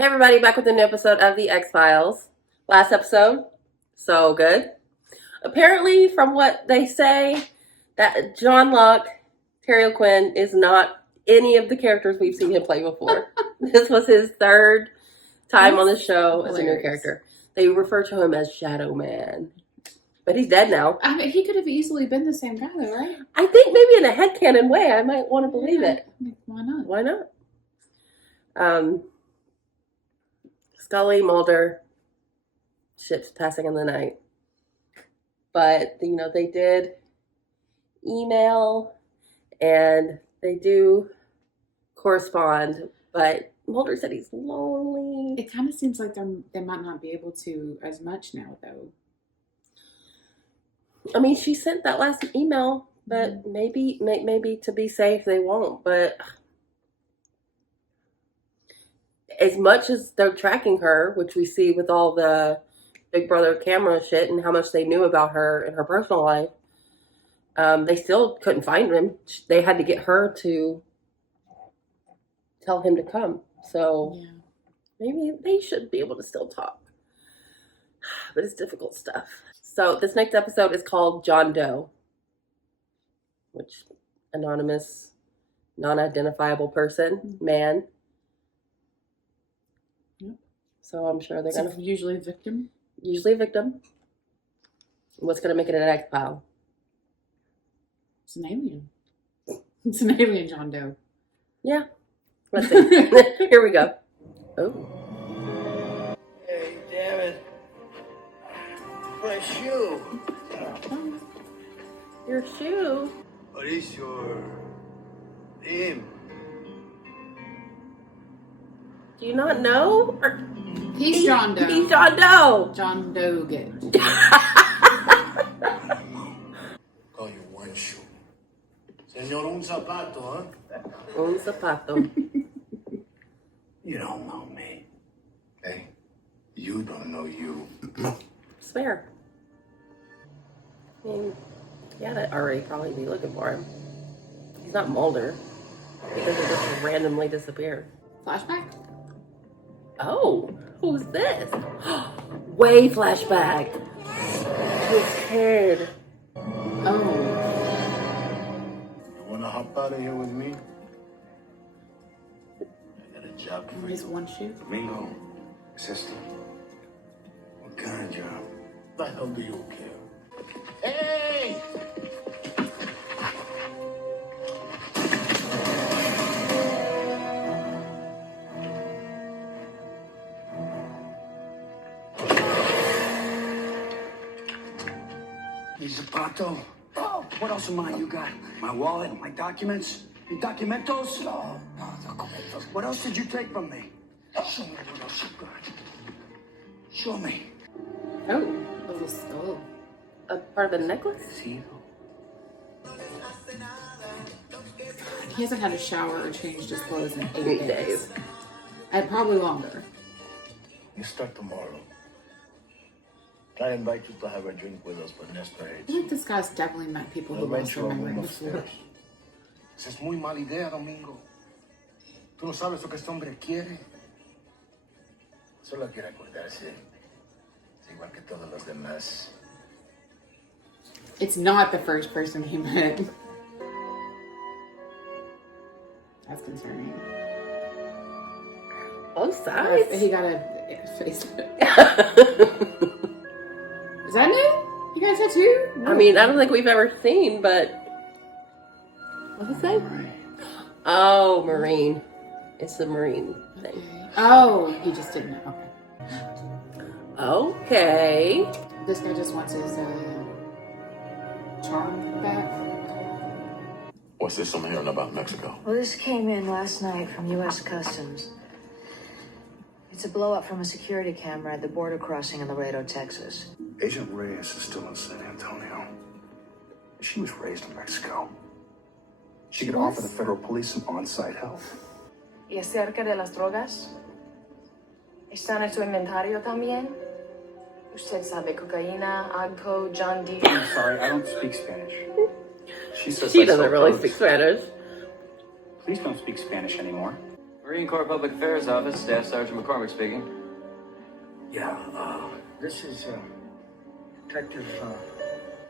Hey everybody, back with a new episode of The X-Files. Last episode, so good. Apparently, from what they say, that John Locke, Terry O'Quinn, is not any of the characters we've seen him play before. This was his third time on the show as a new character. They refer to him as Shadow Man. But he's dead now. I mean, he could have easily been the same guy though, right? I think maybe in a headcanon way, I might want to believe it. Why not? Why not? Scully, Mulder, ships passing in the night. But, they did email and they do correspond, but Mulder said he's lonely. It kind of seems like they might not be able to as much now, though. I mean, she sent that last email, but maybe to be safe they won't. But as much as they're tracking her, which we see with all the Big Brother camera shit and how much they knew about her in her personal life, they still couldn't find him. They had to get her to tell him to come. So maybe they should be able to still talk. But it's difficult stuff. So this next episode is called John Doe, which anonymous, non-identifiable person, man. So I'm sure they're going to... Usually a victim? Usually a victim. What's going to make it an X-File? It's an alien. It's an alien John Doe. Yeah. Let's see. Here we go. Oh. Hey, damn it. My shoe. Your shoe? What is your name? Do you not know? He's John Doe. He's John Doe. John Doe. Call you one shoe. Señor, un zapato, huh? Un zapato. You don't know me. Hey, you don't know you. Swear. I mean, yeah, that already probably be looking for him. He's not Mulder. He doesn't just randomly disappear. Flashback? Oh, who's this? Way flashback. His kid. Oh. You wanna hop out of here with me? I got a job for His you. one shoe? Domingo, sister. What kind of job? The hell do you care? Hey! Mi zapato. Oh, what else of mine you got? My wallet, my documents, your documentos? No documentos. What else did you take from me? Show me what else you got. Show me. Oh, a little skull. A part of a necklace? See? He hasn't had a shower or changed his clothes in 8 8 days. days. And probably longer. You start tomorrow. I invite you to have a drink with us, but Nestor I hates think this guy's definitely met people who lost their memory before. upstairs. Esa es muy mala idea, Domingo. Tú no sabes lo que este hombre quiere. Solo quiere acordarse. Es igual que todos los demás. It's not the first person he met. That's concerning. Both sides. He got a face. Is that new? You got a tattoo? I mean, I don't think we've ever seen, but... What's it say? Oh, Marine. It's the Marine thing. Oh, he just didn't know. Okay. This guy just wants his charm back. What's this I'm hearing about Mexico? Well, this came in last night from U.S. Customs. It's a blow-up from a security camera at the border crossing in Laredo, Texas. Agent Reyes is still in San Antonio. She was raised in Mexico. She could offer the federal police some on-site help. ¿Y acerca de las drogas? ¿Están en su inventario también? Usted sabe cocaína, Agco, John D. I'm sorry, I don't speak Spanish. She says She I sell doesn't really drugs. speak Spanish. Please don't speak Spanish anymore. Marine Corps Public Affairs Office, Staff Sergeant McCormick speaking. Yeah, this is, Detective,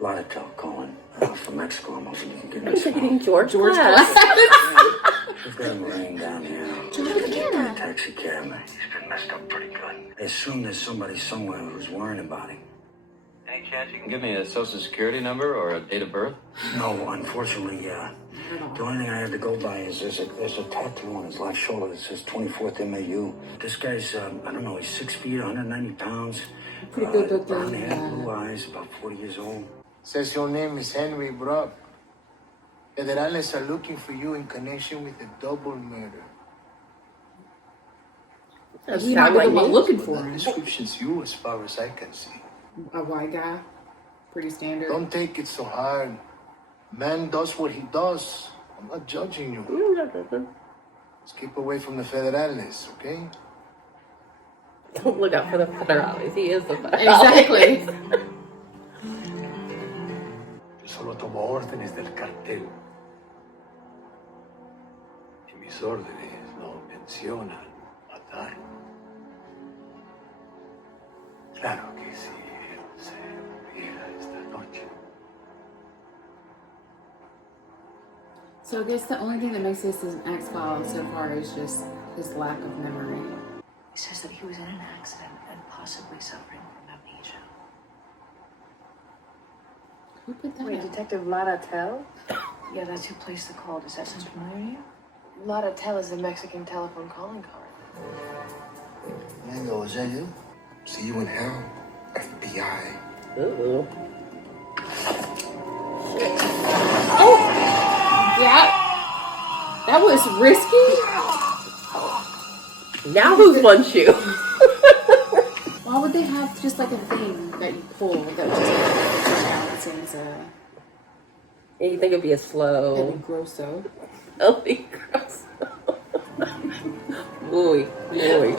Ladatel calling, from Mexico. I'm hoping you can give me I'm some getting help. George Glass. We've got a Marine down here. A taxi cab. He's been messed up pretty good. I assume there's somebody somewhere who's worrying about him. Any chance you can give me a social security number or a date of birth? No, unfortunately, the only thing I have to go by is there's a tattoo on his left shoulder that says 24th MAU. This guy's, I don't know, he's 6 feet, 190 pounds. Pretty good looking. Brown hair, blue eyes, about 40 years old. Says your name is Henry Brock. Federales are looking for you in connection with a double murder. That You're not sound the like one me. looking But for the him. description's you as far as I can see. A white guy. Pretty standard. Don't take it so hard. Man does what he does. I'm not judging you. Just keep away from the Federales, okay? Don't look out for the federales. He is the federales. Exactly. Yo solo tomo órdenes del cartel. Y mis órdenes no mencionan matar. Claro que sí, se morirá esta noche. So I guess the only thing that makes this an X-File so far is just his lack of memory. He says that he was in an accident and possibly suffering from amnesia. Who put that Wait, out? Detective Ladatel? Yeah, that's who placed the call. Does that sound familiar to you? Ladatel is a Mexican telephone calling card. Mango, is that you? See you in hell, FBI. Ooh. Yeah. That was risky. Now who's one shoe? Why would they have just like a thing that you pull that just balances? You think it'd be a That'd slow. be gross though. It'll be gross. Ooh, ooh.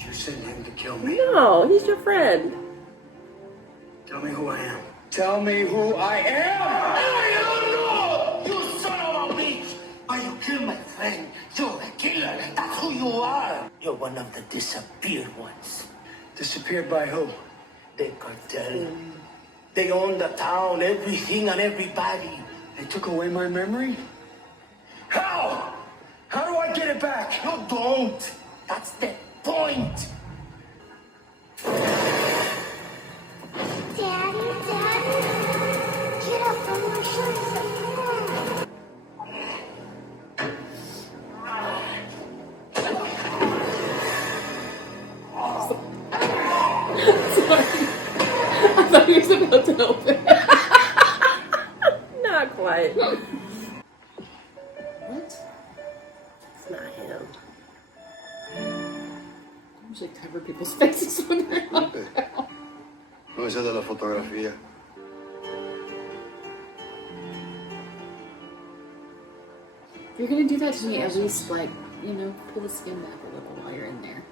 You sent him to kill me. No, he's your friend. Tell me who I am. Tell me who I am! I don't know! You son of a bitch! Why you kill my friend? You're a killer. That's who you are. You're one of the disappeared ones. Disappeared by who? The cartel. They own the town, everything and everybody. They took away my memory? How? How do I get it back? You don't. That's the point. Daddy, get up from your shirt. I thought he was about to open. Not quite. What? It's not him. I usually cover people's faces when they're on. No, esa es de la fotografía. If you're gonna do that to me, at least like, pull the skin back a little while you're in there.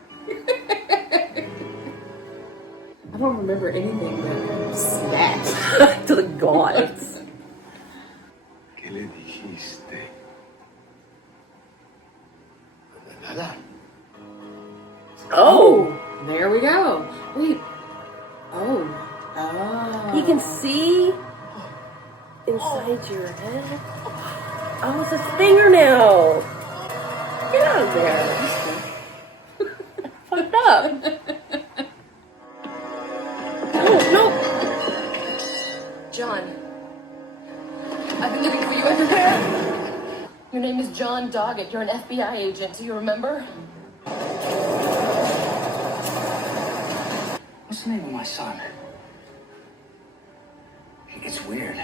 I don't remember anything but that. To the gods. ¿Qué le dijiste? Nada. Oh, There we go. Wait. Oh. Oh. he can see inside your head. Oh, it's his fingernail. Get out of there. Fucked up. Oh, no. John. I've been looking for you everywhere. Your name is John Doggett. You're an FBI agent. Do you remember? What's the name of my son? It's weird.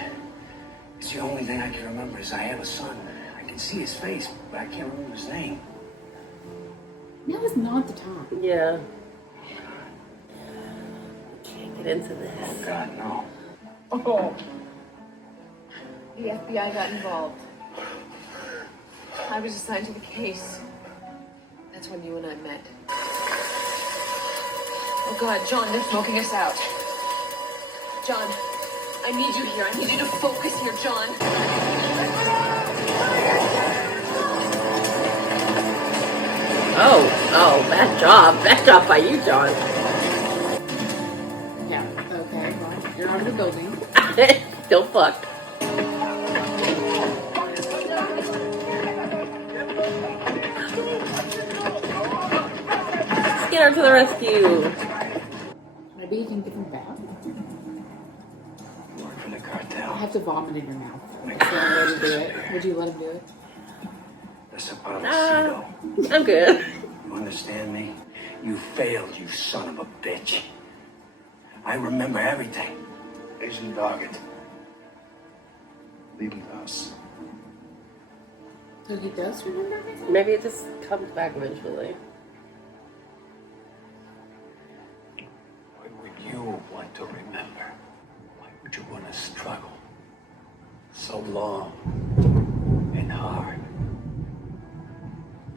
It's the only thing I can remember is I have a son. I can see his face, but I can't remember his name. Now is not the time. Yeah. Can't get into this. Oh, God, no. Oh. The FBI got involved. I was assigned to the case. That's when you and I met. Oh God, John, they're smoking us out. John, I need you here. I need you to focus here, John. Oh, bad job. Bad job by you, John. Yeah. Okay. Well, you're out of the building. Still fucked. Skinner to the rescue. Maybe you can give him back. Work for the I cartel. have to vomit in your mouth. That's the only way to do it. Would you let him do it? Desaparecido. I'm good. You understand me? You failed, you son of a bitch. I remember everything. Agent Doggett. Leave him to us. So he does remember everything? Maybe it just comes back eventually. What would you want to remember? Why would you want to struggle so long and hard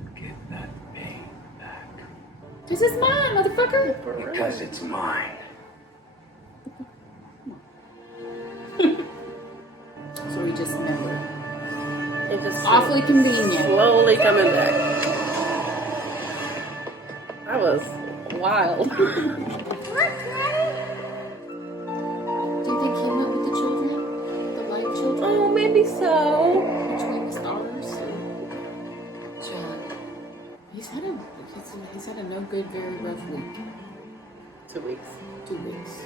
to get that pain back? Because it's mine, motherfucker. Because it's mine. So we just remember. It just Awfully convenient. slowly coming back. That was wild. Look, Daddy. Do you think he went with the children? The white children? Oh, maybe so. Between his daughters? John, He's had a no good, very rough week. 2 weeks. 2 weeks.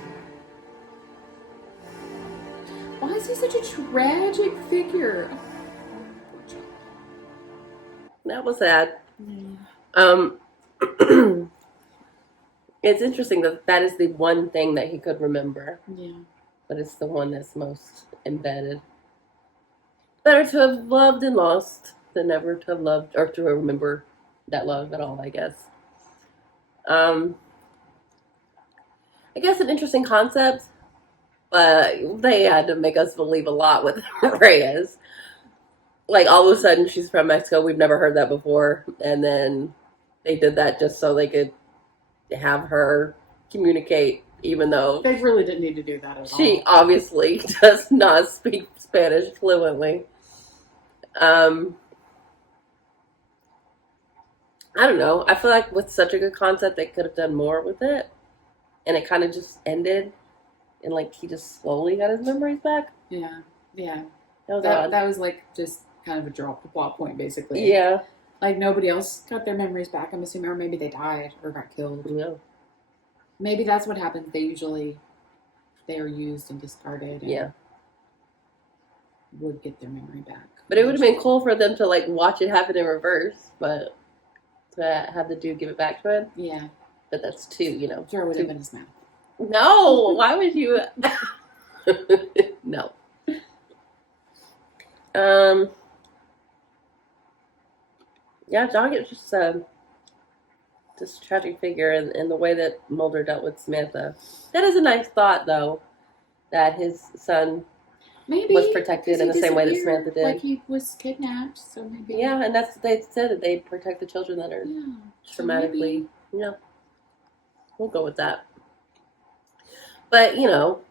Why is he such a tragic figure? Poor John. That was sad. Yeah. It's interesting that that is the one thing that he could remember, Yeah. but it's the one that's most embedded. Better to have loved and lost than never to have loved or to remember that love at all, I guess. I guess an interesting concept, but they had to make us believe a lot with Reyes. Like, all of a sudden, she's from Mexico. We've never heard that before. And then they did that just so they could have her communicate, even though They really didn't need to do that at she all. obviously does not speak Spanish fluently. I don't know. I feel like with such a good concept, they could have done more with it. And it kind of just ended. And, like, he just slowly got his memories back. Yeah. Yeah. That was odd. That was like just kind of a plot point, basically. Yeah. Like nobody else got their memories back, I'm assuming, or maybe they died or got killed. No. Maybe that's what happens. They are used and discarded. And Yeah. would get their memory back. But it would have been cool for them to, like, watch it happen in reverse. But to have the dude give it back to him. Yeah. But that's two, you know. Throw it in his mouth. No. Why would you? No. Yeah, Doggett just a tragic figure in the way that Mulder dealt with Samantha. That is a nice thought, though, that his son Maybe was protected 'cause in he the same way that disappeared, Samantha did. Like he was kidnapped, so maybe. Yeah, and that's what they said, that they protect the children that are Yeah. So traumatically. Yeah, we'll go with that. But, you know,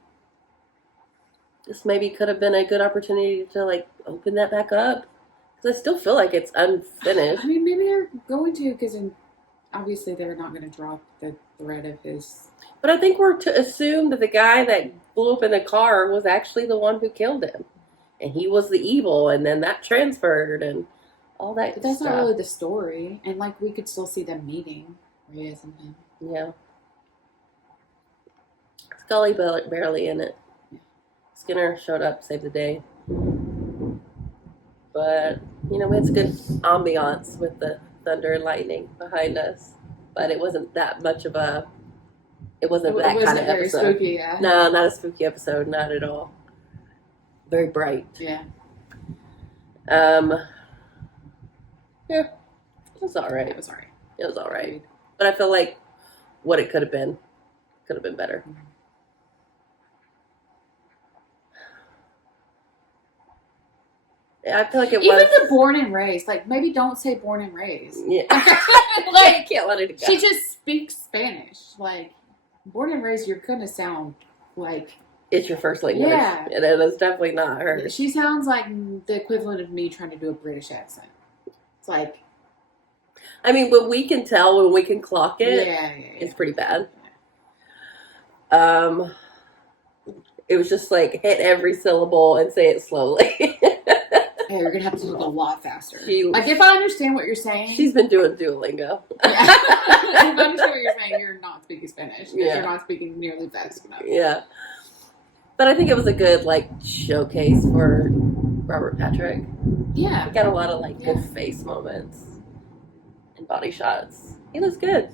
this maybe could have been a good opportunity to, like, open that back up. Because I still feel like it's unfinished. I mean, maybe they're going to, because obviously they're not going to drop the thread of his. But I think we're to assume that the guy that blew up in the car was actually the one who killed him. And he was the evil, and then that transferred, and all that But that's stuff. not really the story. And, like, we could still see them meeting, Reyes and him. Yeah. Scully barely in it. Skinner showed up, saved the day. But, you know, we had some good ambiance with the thunder and lightning behind us. But it wasn't that much of a... It wasn't that kind of very episode. spooky, yeah. No, not a spooky episode. Not at all. Very bright. Yeah. Yeah. It was alright. It was alright. It was alright. But I feel like what it could have been better. Yeah, I feel like it Even was. the born and raised, like, maybe don't say born and raised. Yeah. Like, can't let it go. she just speaks Spanish. Like, born and raised, you're gonna sound like. It's your first language. Yeah. And it is definitely not her. She sounds like the equivalent of me trying to do a British accent. It's like. I mean, when we can tell, when we can clock it, Yeah. it's pretty bad. It was just like hit every syllable and say it slowly. Yeah, you're gonna have to do it a lot faster. She- Like, if I understand what you're saying, She's been doing Duolingo. if I understand what you're saying, you're not speaking Spanish. 'Cause Yeah. You're not speaking nearly fast enough. Yeah. But I think it was a good like showcase for Robert Patrick. Yeah. He got a lot of like Yeah. good face moments and body shots. He looks good.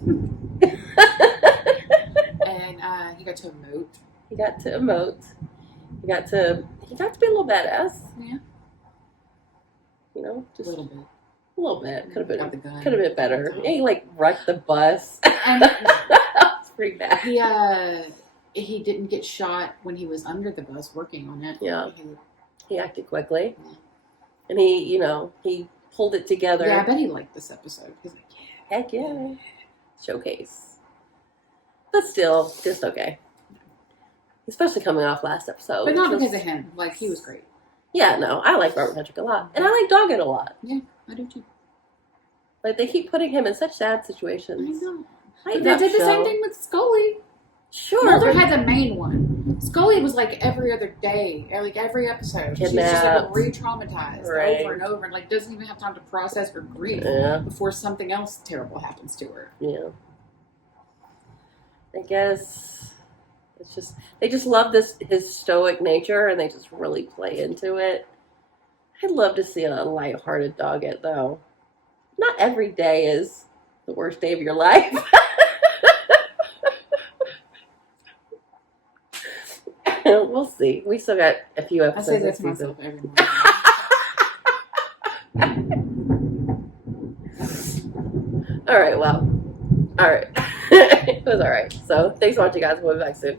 And he got to emote. He got to emote. He got to be a little badass. Yeah. You know, A just little bit. a little bit. Could Got the have gun. been better. Yeah, he like wrecked the bus. And It's pretty bad. he didn't get shot when he was under the bus working on it. Yeah. He- He acted quickly, Yeah. and he pulled it together. Yeah, I bet he liked this episode. He's like, yeah. Heck yeah. Showcase. But still, just okay. Especially coming off last episode. But not Just- because of him. Like, he was great. Yeah, no, I like Robert Patrick a lot. And I like Doggett a lot. Yeah, I do too. Like, they keep putting him in such sad I situations. know. I But they love did the show. same thing with Scully. Sure. Mulder but- had the main one. Scully was like every other day, or like every episode. She's just like Kidnapped. re-traumatized Right. over and over, and like doesn't even have time to process her grief Yeah, before something else terrible happens to her. yeah. I guess it's just, they just love his stoic nature, and they just really play into it. I'd love to see a lighthearted Doggett, though. Not every day is the worst day of your life. We'll see. We still got a few I episodes say that this to season. myself every morning. All right, well. All right. It was all right. So, thanks for watching, guys. We'll be back soon.